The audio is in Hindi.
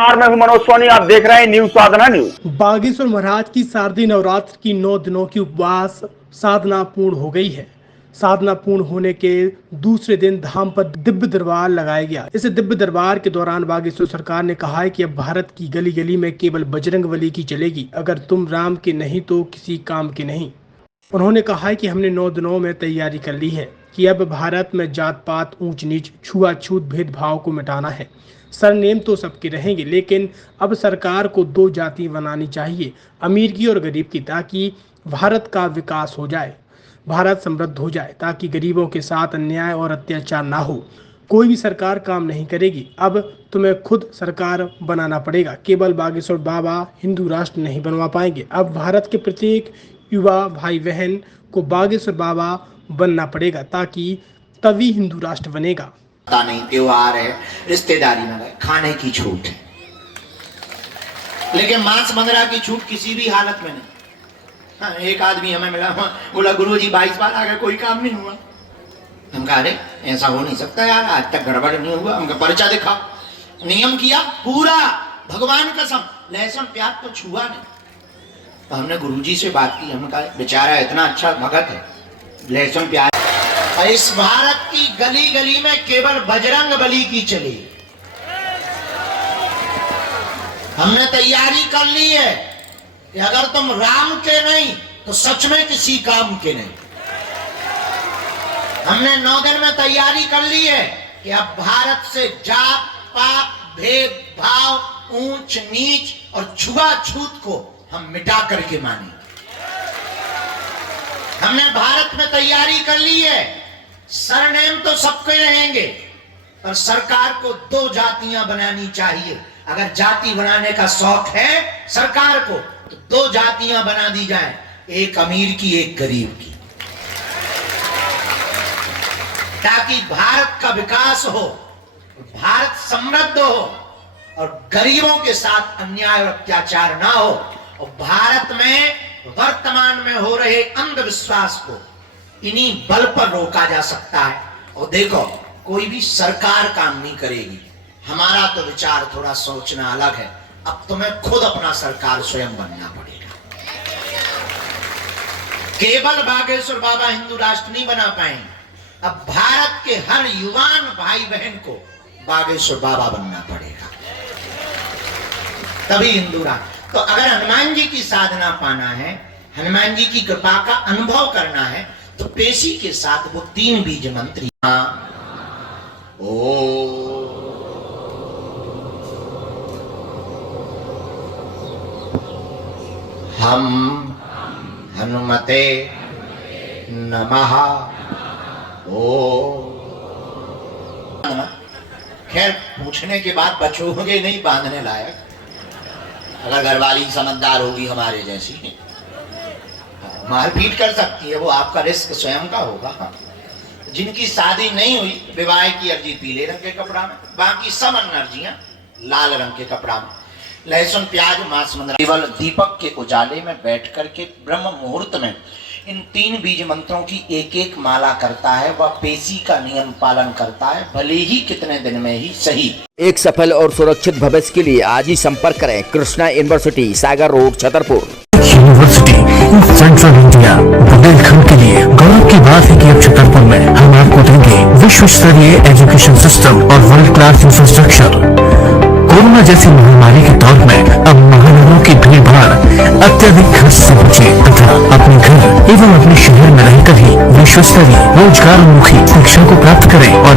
मैं हूं मनोज सोनी। आप देख रहे हैं न्यूज साधना न्यूज। बागेश्वर महाराज की शारदीय नवरात्र की 9 दिनों की उपवास साधना पूर्ण हो गई है। साधना पूर्ण होने के दूसरे दिन धाम पर दिव्य दरबार लगाया गया। इस दिव्य दरबार के दौरान बागेश्वर सरकार ने कहा है कि अब भारत की गली गली में केवल बजरंगबली की चलेगी। अगर तुम राम के नहीं तो किसी काम के नहीं। उन्होंने कहा है कि हमने 9 दिनों में तैयारी कर ली है कि अब भारत में जात पात, ऊंच नीच, छुआछूत भेदभाव को मिटाना है। सरनेम तो सबके रहेंगे, लेकिन अब सरकार को 2 जाति बनानी चाहिए, अमीर की और गरीब की, ताकि भारत का विकास हो जाए, भारत समृद्ध हो जाए, ताकि गरीबों के साथ अन्याय और अत्याचार ना हो। कोई भी सरकार काम नहीं करेगी, अब तुम्हें खुद सरकार बनाना पड़ेगा। केवल बागेश्वर बाबा हिंदू राष्ट्र नहीं बनवा पाएंगे। अब भारत के प्रत्येक युवा भाई बहन को बागेश्वर बाबा बनना पड़ेगा, ताकि तभी हिंदू राष्ट्र बनेगा। नहीं, त्योहार है, रिश्तेदारी में गए, खाने की छूट है, लेकिन मांस मंगरा की छूट किसी भी हालत में नहीं। हाँ, एक आदमी हमें मिला, बोला गुरुजी 22 बार आ गए, कोई काम नहीं हुआ। हम कहा अरे ऐसा हो नहीं सकता यार, आज तक गड़बड़ नहीं हुआ। हमका पर्चा दिखा, नियम किया पूरा, भगवान कसम लहसुन प्याज तो छुआ नहीं। तो हमने गुरुजी से बात की, हमने कहा बेचारा इतना अच्छा भगत है, लहसुन प्याज। इस भारत की गली गली में केवल बजरंग बली की चली। हमने तैयारी कर ली है कि अगर तुम राम के नहीं तो सच में किसी काम के नहीं। हमने 9 दिन में तैयारी कर ली है कि अब भारत से जात पात, भेदभाव, ऊंच नीच और छुआछूत को हम मिटा करके मानेंगे। हमने भारत में तैयारी कर ली है, सरनेम तो सबके रहेंगे, पर सरकार को 2 जातियां बनानी चाहिए। अगर जाति बनाने का शौक है सरकार को, तो 2 जातियां बना दी जाए, एक अमीर की, एक गरीब की, ताकि भारत का विकास हो, भारत समृद्ध हो और गरीबों के साथ अन्याय और अत्याचार ना हो। और भारत में वर्तमान में हो रहे अंधविश्वास को इन्हीं बल पर रोका जा सकता है। और देखो, कोई भी सरकार काम नहीं करेगी। हमारा तो विचार थोड़ा सोचना अलग है। अब तुम्हें खुद अपना सरकार स्वयं बनना पड़ेगा। केवल बागेश्वर बाबा हिंदू राष्ट्र नहीं बना पाएंगे। अब भारत के हर युवान भाई बहन को बागेश्वर बाबा बनना पड़ेगा, तभी हिंदू राष्ट्र। तो अगर हनुमान जी की साधना पाना है, हनुमान जी की कृपा का अनुभव करना है, तो पेशी के साथ वो 3 बीज मंत्र ओ हम हनुमते नमः ओ। खैर पूछने के बाद बचोगे नहीं बांधने लायक, अगर घरवाली समझदार होगी हमारे जैसी, मारपीट कर सकती है, वो आपका रिस्क स्वयं का होगा। जिनकी शादी नहीं हुई, विवाह की अर्जी पीले रंग के कपड़ा में, बाकी सब अर्जियां लाल रंग के कपड़ा में, लहसुन प्याज मांस मंगरा। केवल दीपक के उजाले में बैठ करके ब्रह्म मुहूर्त में इन 3 बीज मंत्रों की एक माला करता है, वह पेशी का नियम पालन करता है, भले ही कितने दिन में ही सही। एक सफल और सुरक्षित भविष्य के लिए आज ही संपर्क करें Krishna university, Sagar road, Chhatarpur. University in central India, Bundelkhand के लिए गौरव की बात है कि अब छतरपुर में हम आपको देंगे विश्व स्तरीय एजुकेशन सिस्टम और वर्ल्ड क्लास इंफ्रास्ट्रक्चर। कोरोना जैसी महामारी के दौर में अब महानगरों की भीड़ भाड़, अत्यधिक खर्च से बचे तथा अपने घर एवं अपने शहर में रहकर ही विश्व स्तरीय रोजगार मुखी शिक्षा को प्राप्त करें और